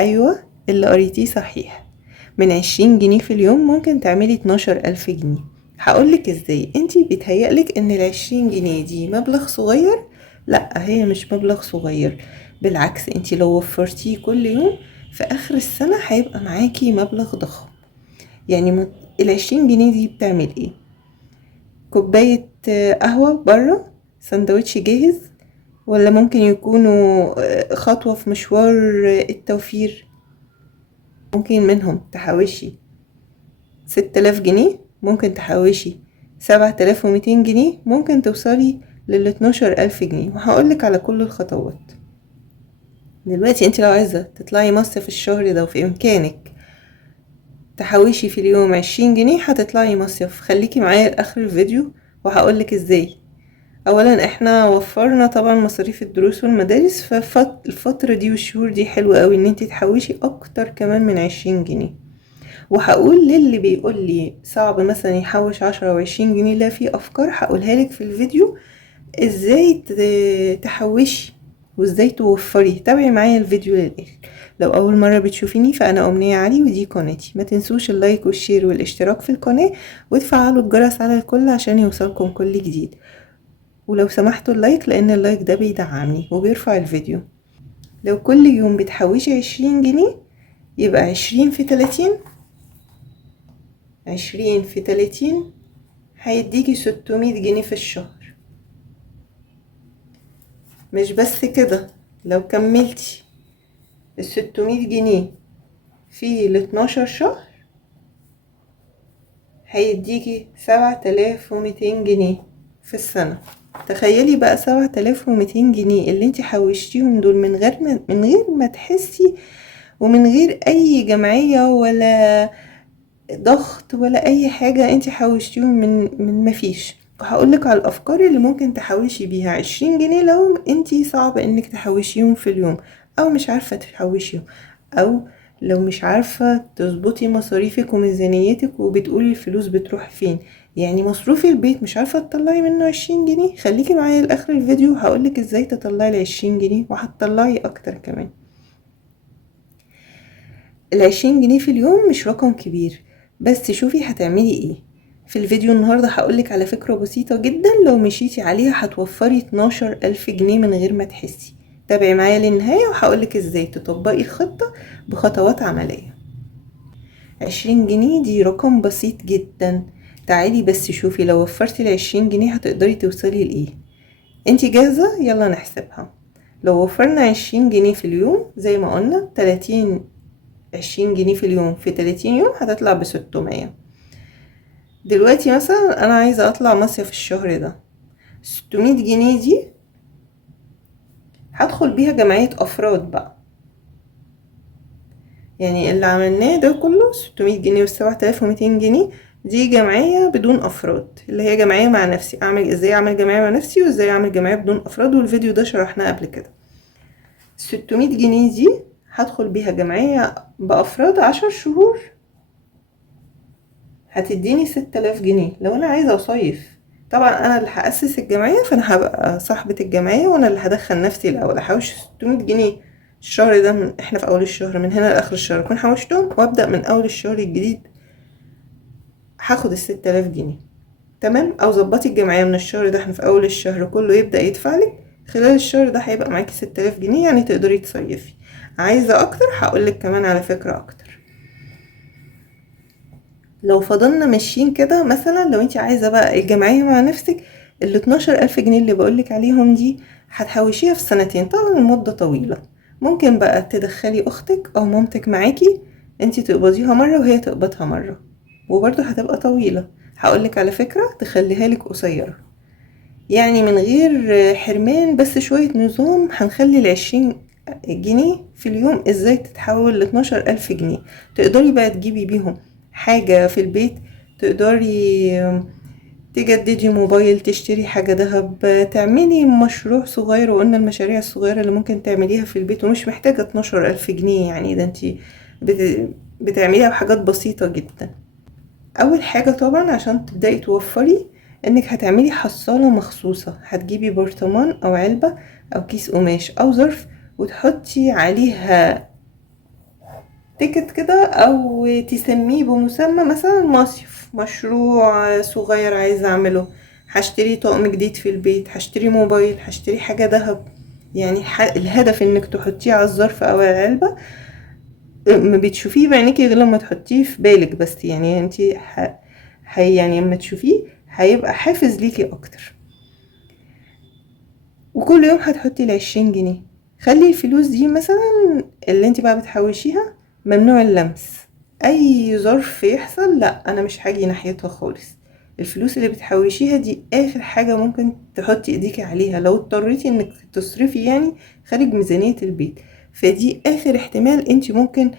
أيوة، اللي قريتيه صحيح. من 20 جنيه في اليوم ممكن تعملي 12 ألف جنيه. هقولك ازاي. انتي بيتهيألك ان ال20 جنيه دي مبلغ صغير. لا، هي مش مبلغ صغير، بالعكس. انتي لو وفرتيه كل يوم في آخر السنة هيبقى معاكي مبلغ ضخم. يعني ال20 جنيه دي بتعمل ايه؟ كوباية قهوة برا، سندوتش جاهز، ولا ممكن يكونوا خطوة في مشوار التوفير. ممكن منهم تحوشي 6000 جنيه، ممكن تحوشي 7200 جنيه، ممكن توصلي لل12 ألف جنيه. وهقولك على كل الخطوات. دلوقتي انت لو عايزة تطلعي مصيف الشهر ده وفي إمكانك تحوشي في اليوم 20 جنيه، هتطلعي مصيف. خليكي معايا لآخر الفيديو وهقولك ازاي. اولا احنا وفرنا طبعا مصاريف الدروس والمدارس، فالفترة دي والشهور دي حلوة قوي ان انت تحوشي اكتر كمان من 20 جنيه. وهقول للي بيقول لي صعب مثلا يحوش 10 و20 جنيه، لا، في افكار هقولها لك في الفيديو ازاي تحوشي وازاي توفري. تابعي معايا الفيديو للاخر. لو اول مرة بتشوفيني فانا امنية علي ودي قناتي. ما تنسوش اللايك والشير والاشتراك في القناة وتفعلوا الجرس على الكل عشان يوصلكم كل جديد. ولو سمحتوا اللايك، لان اللايك ده بيدعمني وبيرفع الفيديو. لو كل يوم بتحوشي 20 جنيه يبقى 20 في 30. 20 في 30 هيديكي 600 جنيه في الشهر. مش بس كده، لو كملتي 600 جنيه في 12 شهر هيديكي 7200 جنيه في السنة. تخيلي بقى 7200 جنيه اللي انت حوشتيهم دول من غير ما تحسي، ومن غير اي جمعية ولا ضغط ولا اي حاجة. انت حوشتيهم من مفيش. وهقولك على الافكار اللي ممكن تحوشي بيها 20 جنيه لو انت صعب انك تحوشيهم في اليوم، او مش عارفة تحوشيهم، او لو مش عارفة تظبطي مصاريفك وميزانيتك وبتقولي الفلوس بتروح فين. يعني مصروف البيت مش عارفة تطلعي منه 20 جنيه. خليكي معايا لاخر الفيديو هقولك ازاي تطلعي ال20 جنيه وهتطلعي اكتر كمان. ال20 جنيه في اليوم مش رقم كبير، بس شوفي هتعملي ايه. في الفيديو النهاردة هقولك على فكرة بسيطة جدا، لو مشيتي عليها هتوفري 12 ألف جنيه من غير ما تحسي. تابعي معايا للنهاية وهقولك ازاي تطبقي الخطة بخطوات عملية. 20 جنيه دي رقم بسيط جدا. تعالي بس شوفي لو وفرتي ال20 جنيه هتقدري توصلي لإيه. انتي جاهزة؟ يلا نحسبها. لو وفرنا 20 جنيه في اليوم زي ما قلنا 20 جنيه في اليوم في 30 يوم هتطلع ب600. دلوقتي مثلا انا عايزة اطلع مصيف الشهر ده، 600 جنيه دي هدخل بيها جمعية افراد بقى. يعني اللي عملناه ده كله 600 جنيه و7200 جنيه دي جمعية بدون افراد، اللي هي جمعية مع نفسي. ازاي اعمل جمعية مع نفسي وازاي اعمل جمعية بدون افراد، والفيديو ده شرحناه قبل كده. 600 جنيه دي هدخل بيها جمعية بافراد 10 شهور، هتديني 6000 جنيه. لو انا عايزة اصيف طبعا انا اللي هأسس الجمعية، فانا هبقى صاحبة الجمعية وانا اللي هدخل نفسي الاول. احوش 600 جنيه الشهر ده، احنا في اول الشهر، من هنا لاخر الشهر اكون حوشتهم، وابدأ من اول الشهر الجديد هاخد ال6000 جنيه. تمام. او ظبطي الجمعية من الشهر ده، احنا في اول الشهر كله يبدأ يدفعلك، خلال الشهر ده هيبقى معاكي 6000 جنيه، يعني تقدري تصيفي. عايزة اكتر هقولك كمان على فكرة اكتر. لو فضلنا ماشيين كده، مثلا لو انت عايزة بقى الجمعية مع نفسك، ال12 ألف جنيه اللي بقولك عليهم دي هتحوشيها في سنتين. طبعا المدة طويلة. ممكن بقى تدخلي اختك او مامتك معاكي، انت تقبضيها مرة وهي تقبضها مرة، وبرضه هتبقى طويلة. هقولك على فكرة تخليها لك قصيرة، يعني من غير حرمان، بس شوية نظام. هنخلي ال20 جنيه في اليوم ازاي تتحول ل12 ألف جنيه. تقدري بقى تجيبي بيهم حاجة في البيت، تقدري تجددي موبايل، تشتري حاجة دهب، تعملي مشروع صغير. وقلنا المشاريع الصغيرة اللي ممكن تعمليها في البيت ومش محتاجة 12 ألف جنيه، يعني ده انتي بتعمليها بحاجات بسيطة جدا. اول حاجة طبعا عشان تبدأي توفري انك هتعملي حصالة مخصوصة. هتجيبي برطمان او علبة او كيس قماش او ظرف وتحطي عليها تيكت كده، او تسميه بمسمى مثلا مصيف، مشروع صغير عايزة اعمله، هشتري طقم جديد في البيت، هشتري موبايل، هشتري حاجة دهب. يعني الهدف انك تحطيه على الظرف او العلبة، ما بتشوفيه بعينيكي غير لما تحطيه في بالك بس. يعني انتي يعني لما تشوفيه هيبقى حافز ليكي اكتر. وكل يوم هتحطي ال20 جنيه. خلي الفلوس دي مثلا اللي انت بقى بتحوشيها ممنوع اللمس. اي ظرف يحصل لا، انا مش هاجي ناحيتها خالص. الفلوس اللي بتحوشيها دي اخر حاجة ممكن تحطي ايديكي عليها لو اضطريتي انك تصرفي يعني خارج ميزانية البيت. فدي اخر احتمال انت ممكن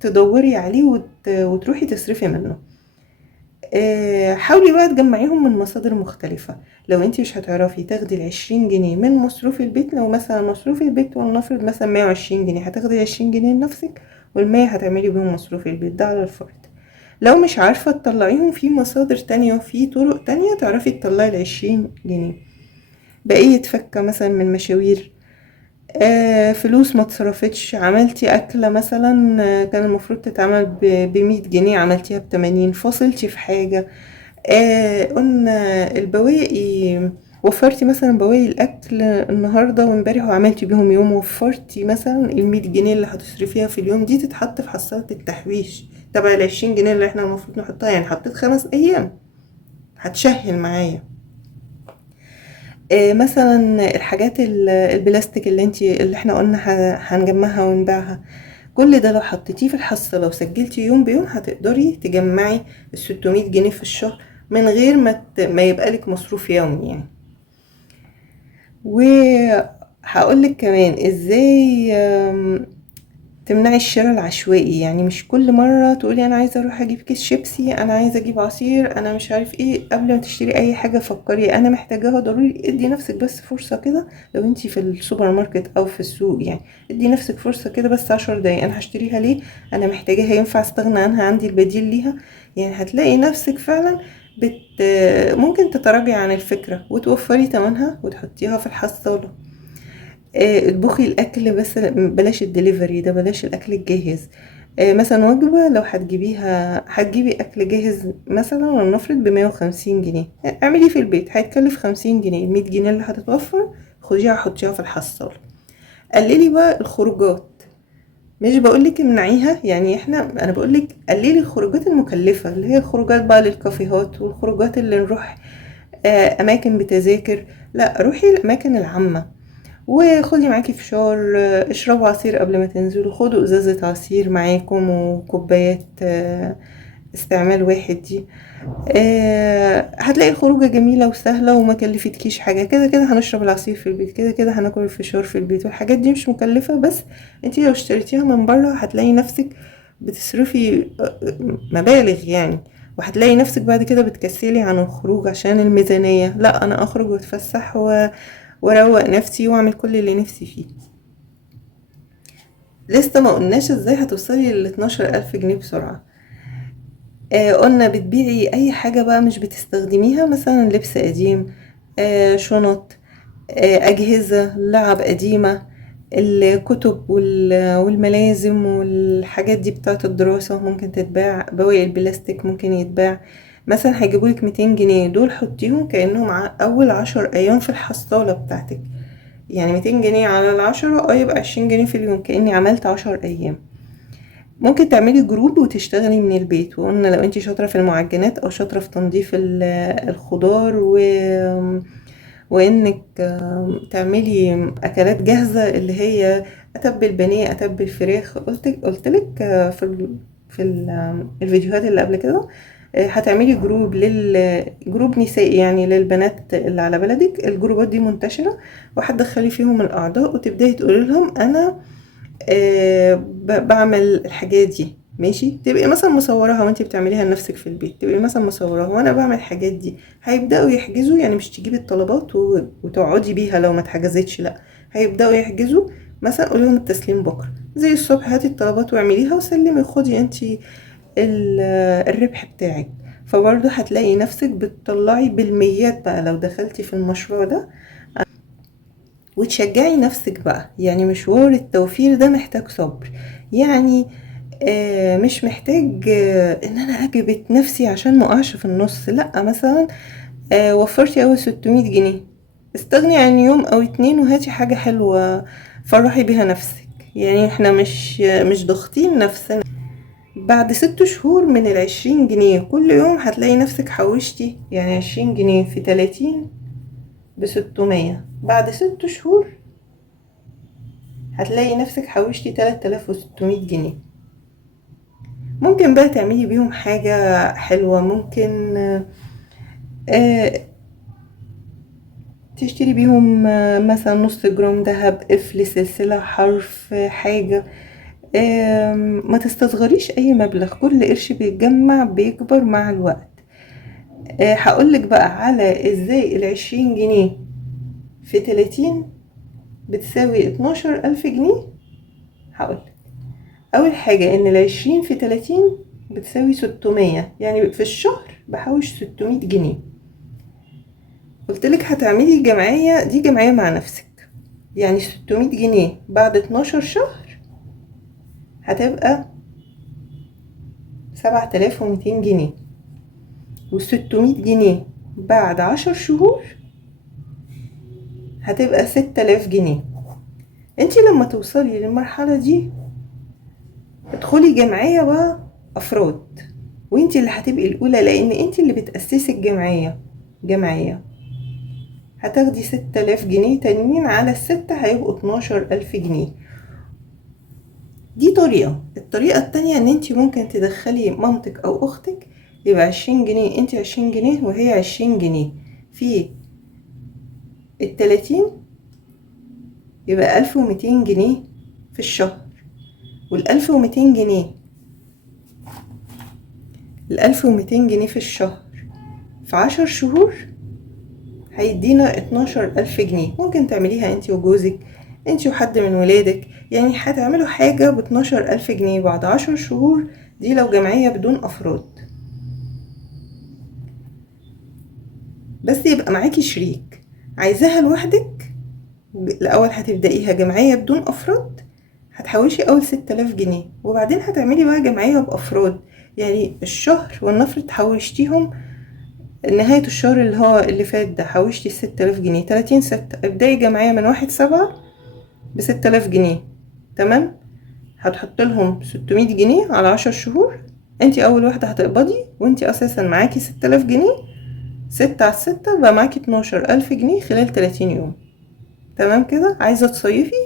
تدوري عليه وتروحي تصرفي منه. حاولي بقى تجمعيهم من مصادر مختلفة. لو انتي مش هتعرفي تاخدي ال20 جنيه من مصروف البيت، لو مثلا مصروف البيت ولنفرض مثلا 120 جنيه، هتاخدي 20 جنيه لنفسك، والمية هتعملي بيهم مصروف البيت ده على الفرد. لو مش عارفة تطلعيهم، في مصادر تانية وفي طرق تانية تعرفي تطلعي ال20 جنيه. بقية فكة مثلا من مشاوير، فلوس ما اتصرفتش، عملتي أكلة مثلا كان المفروض تتعمل ب100 جنيه، عملتيها ب80، فاصلتي في حاجة. قلنا البواقي، وفرتي مثلا بواقي الأكل النهاردة وامبارح وعملتي بيهم يوم، وفرتي مثلا ال100 جنيه اللي هتصرفيها في اليوم دي تتحط في حصالة التحويش تبع ال20 جنيه اللي احنا المفروض نحطها. يعني حطيت 5 أيام هتشهل معايا. مثلا الحاجات البلاستيك اللي احنا قلنا هنجمعها ونبيعها، كل ده لو حطيتيه في الحصة، لو سجلتي يوم بيوم هتقدري تجمعي ال600 جنيه في الشهر من غير ما يبقى لك مصروف يومي يعني. وهقولك كمان ازاي تمنعي الشراء العشوائي. يعني مش كل مرة تقولي انا عايزة اروح اجيب كيس شيبسي، انا عايزة اجيب عصير، انا مش عارف ايه. قبل ما تشتري اي حاجة فكري انا محتاجاها ضروري. ادي نفسك بس فرصة كده، لو انتي في السوبر ماركت او في السوق يعني، ادي نفسك فرصة كده بس 10 دقايق. انا هشتريها ليه؟ انا محتاجاها، ينفع استغنى عنها؟ عندي البديل ليها؟ يعني هتلاقي نفسك فعلا ممكن تتراجعي عن الفكرة وتوفري تمنها وتحطيها في الحصالة. اطبخي الاكل بس، بلاش الدليفري ده، بلاش الاكل الجاهز. مثلا وجبة لو هتجيبي اكل جاهز مثلا ولنفرض ب150 جنيه، اعمليه في البيت، هيتكلف 50 جنيه. ال100 جنيه اللي هتتوفر خديها حطيها في الحصالة. قللي بقى الخروجات، مش بقولك امنعيها يعني، انا بقولك قللي الخروجات المكلفة، اللي هي الخروجات بقى للكافيهات، والخروجات اللي نروح اماكن بتذاكر. لا، روحي الاماكن العامة وخدي معاكي فشار، اشربوا عصير قبل ما تنزلوا، خدوا ازازة عصير معاكم وكوبايات استعمال واحد دي. هتلاقي الخروجة جميلة وسهلة وما كلفتكيش حاجة. كده كده هنشرب العصير في البيت، كده كده هناكل الفشار في البيت، والحاجات دي مش مكلفة. بس انتي لو اشتريتيها من بره هتلاقي نفسك بتصرفي مبالغ يعني، وهتلاقي نفسك بعد كده بتكسلي عن الخروج عشان الميزانية. لا، انا اخرج واتفسح واروق نفسي واعمل كل اللي نفسي فيه. لسه ما قلناش ازاي هتوصلي ل12,000 جنيه بسرعة. قلنا بتبيعي اي حاجة بقى مش بتستخدميها، مثلا لبس قديم، شنط، اجهزة، لعب قديمة، الكتب والملازم والحاجات دي بتاعت الدراسة ممكن تتباع. بواقي البلاستيك ممكن يتباع. مثلا هيجيبولك 200 جنيه دول، حطيهم كأنهم اول 10 ايام في الحصالة بتاعتك. يعني 200 جنيه على ال10 يبقى 20 جنيه في اليوم، كأني عملت 10 ايام. ممكن تعملي جروب وتشتغلي من البيت. وقلنا لو انتي شاطرة في المعجنات او شاطرة في تنظيف الخضار وانك تعملي اكلات جاهزة، اللي هي اتبل بانيه، اتبل فراخ. قلتلك الفيديوهات اللي قبل كده. هتعملي جروب جروب نسائي يعني للبنات اللي على بلدك. الجروبات دي منتشرة، وهتدخلي فيهم الاعضاء وتبداي تقولي لهم انا بعمل الحاجات دي. ماشي، تبقي مثلا مصورها وانتي بتعمليها لنفسك في البيت، تبقي مثلا مصورها وانا بعمل الحاجات دي. هيبداوا يحجزوا، يعني مش تجيبي الطلبات وتقعدي بيها لو ما اتحجزتش، لا، هيبداوا يحجزوا. مثلا قولي لهم التسليم بكره، زي الصبح هاتي الطلبات واعمليها وسلمي، خدي انتي الربح بتاعك. فبرضه هتلاقي نفسك بتطلعي بالميات بقى لو دخلتي في المشروع ده. وتشجعي نفسك بقى. يعني مشوار التوفير ده محتاج صبر. يعني مش محتاج ان انا اجبت نفسي عشان ما اقعش في النص. لا، مثلا وفرتي اول 600 جنيه، استغني عن يوم او اتنين وهاتي حاجة حلوة فرحي بيها نفسك. يعني احنا مش ضاغطين نفسنا. بعد 6 شهور من ال20 جنيه كل يوم هتلاقي نفسك حوشتي. يعني 20 جنيه في 30 ب600. بعد 6 شهور هتلاقي نفسك حوشتي 3600 جنيه. ممكن بقى تعملي بيهم حاجة حلوة. ممكن آه، تشتري بيهم مثلا نص جرام دهب، قفل، سلسلة، حرف، حاجة. ما تستصغريش اي مبلغ. كل قرش بيتجمع بيكبر مع الوقت. هقولك بقى على ازاي ال20 جنيه في 30 بتساوي 12 ألف جنيه. هقولك اول حاجة ان ال20 في 30 بتساوي 600. يعني في الشهر بحوش 600 جنيه. قلتلك هتعملي جمعية، دي جمعية مع نفسك. يعني 600 جنيه بعد 12 شهر هتبقى 7200 جنيه. و600 جنيه بعد 10 شهور هتبقى 6000 جنيه. انتي لما توصلي للمرحلة دي ادخلي جمعية بقى افراد، وانتي اللي هتبقي الاولى، لان انتي اللي بتأسسي الجمعية. هتاخدي 6000 جنيه تانيين على الستة، هيبقوا 12000 جنيه. دي طريقة. الطريقة التانية ان انتي ممكن تدخلي مامتك او اختك، يبقى 20 جنيه، انتي 20 جنيه وهي 20 جنيه في 30، يبقى 1200 جنيه في الشهر. وال1200 جنيه، ال1200 جنيه في الشهر في 10 شهور هيدينا 12000 جنيه. ممكن تعمليها انتي وجوزك، انتي وحد من ولادك. يعني هتعملوا حاجة ب12000 جنيه بعد 10 شهور. دي لو جمعية بدون أفراد. بس يبقى معاكي شريك. عايزاها لوحدك، الأول هتبدأيها جمعية بدون أفراد، هتحوشي أول 6000 جنيه. وبعدين هتعملي بقى جمعية بأفراد. يعني الشهر والنفر تحوشتيهم، نهاية الشهر اللي فات ده حوشتي 6000 جنيه، 30/6 ابدأي جمعية من 1/7 ب6000 جنيه. تمام. هتحط لهم 600 جنيه على 10 شهور. انتي أول واحدة هتقبضي وانتي أساسا معاكي 6000 جنيه. 6/6 بقى معاكي 12000 جنيه خلال 30 يوم. تمام كده. عايزة تصيفي،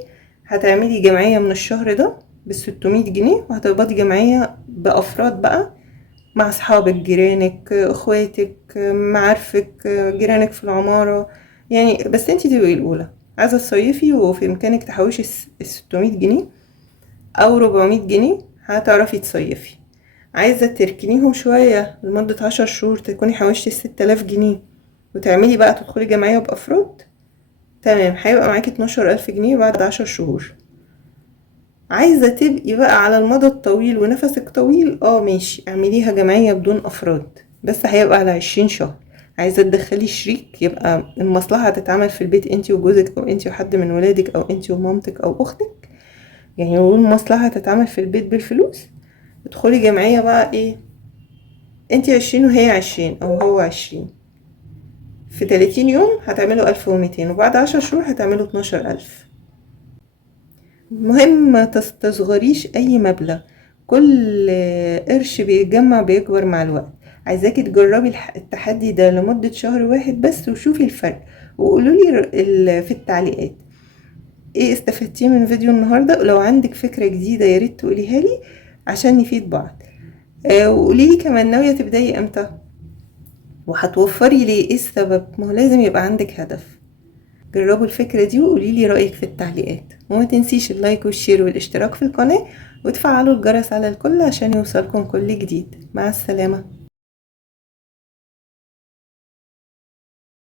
هتعملي جمعية من الشهر ده ب600 جنيه، وهتقبضي جمعية بأفراد بقى، مع أصحابك، جيرانك، اخواتك، معارفك، جيرانك في العمارة. يعني بس انتي تبقي الأولى. عايزة تصيفي وفي إمكانك تحوشي 600 جنيه أو 400 جنيه، هتعرفي تصيفي. عايزة تركنيهم شوية لمدة 10 شهور، تكوني حوشتي 6000 جنيه وتعملي بقى تدخلي جمعية بأفراد. تمام، هيبقى معاكي 12000 جنيه بعد 10 شهور. عايزة تبقي بقى على المدى الطويل ونفسك طويل، ماشي، اعمليها جمعية بدون أفراد، بس هيبقى على 20 شهر. عايزة تدخلي شريك، يبقى المصلحة هتتعمل في البيت انتي وجوزك، او انتي وحد من ولادك، او انتي ومامتك او اختك. يعني لو المصلحة هتتعمل في البيت بالفلوس، ادخلي جمعية بقى ايه، انتي 20 وهي 20 او هو 20. في 30 يوم هتعملوا 1200، وبعد 10 شهور هتعملوا 12000. المهم ما تستصغريش اي مبلغ. كل قرش بيتجمع بيكبر مع الوقت. عايزاكي تجربي التحدي ده لمدة شهر واحد بس وشوفي الفرق، وقولولي في التعليقات ايه استفدتيه من فيديو النهاردة. ولو عندك فكرة جديدة ياريت تقوليها لي عشان نفيد بعض. وقوليلي كمان ناوية تبدأي امتى، وهتوفري ليه، ايه السبب. ما هو لازم يبقى عندك هدف. جربوا الفكرة دي وقوليلي رأيك في التعليقات. وما تنسيش اللايك والشير والاشتراك في القناة، وتفعلوا الجرس على الكل عشان يوصلكم كل جديد. مع السلامة.